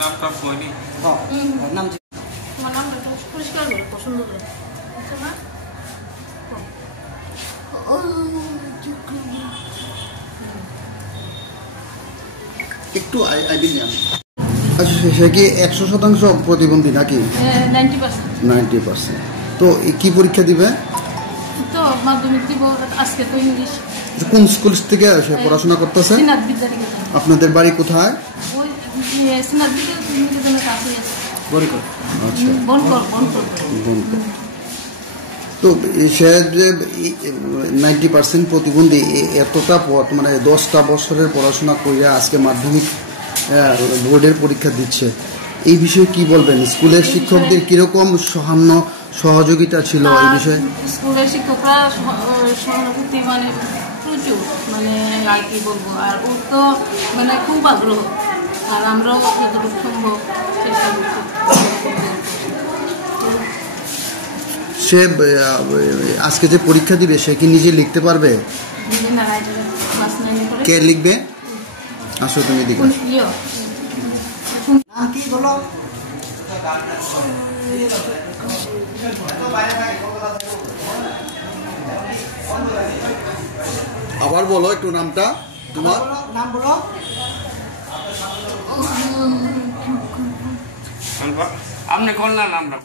নাম টাম কইনি নাম তোমার নামটা একটু পরিষ্কার করে পছন্দ করে আচ্ছা না একটু আইডিয়া আচ্ছা সে কি 100% প্রতিবন্ধী নাকি 90%? তো কি পরীক্ষা দিবে? তো মাধ্যমিক দিব আজকে তো ইংলিশ। কোন স্কুল থেকে সে পড়াশোনা করতেছে? সিনাত বিদ্যানিকেতন। আপনাদের বাড়ি কোথায়? ওই সিনাত বিদ্যানিকেতনের কাছে আছে। বনকর। আচ্ছা বনকর। তো সে যে 90% প্রতিবন্ধী এতটা পথ মানে 10টা বছরের পড়াশোনা করে আজকে মাধ্যমিক বোর্ডের পরীক্ষা দিচ্ছে, এই বিষয়ে কি বলবেন? স্কুলের শিক্ষকদের কিরকম সহযোগিতা ছিল এই বিষয়ে? স্কুলের শিক্ষকরা সহানুভূতি মানে প্রচুর, মানে আর কি বলবো, আর ওর তো মানে খুব আগ্রহ, আর আমরাও যতটুকু সম্ভব চেষ্টা করছি। সে আজকে যে পরীক্ষা দিবে সে কি নিজে লিখতে পারবে? কে লিখবে? আসো তুমি দিকে। আবার বলো একটু নামটা তোমার। নাম বলো। আপনি কোন নাম?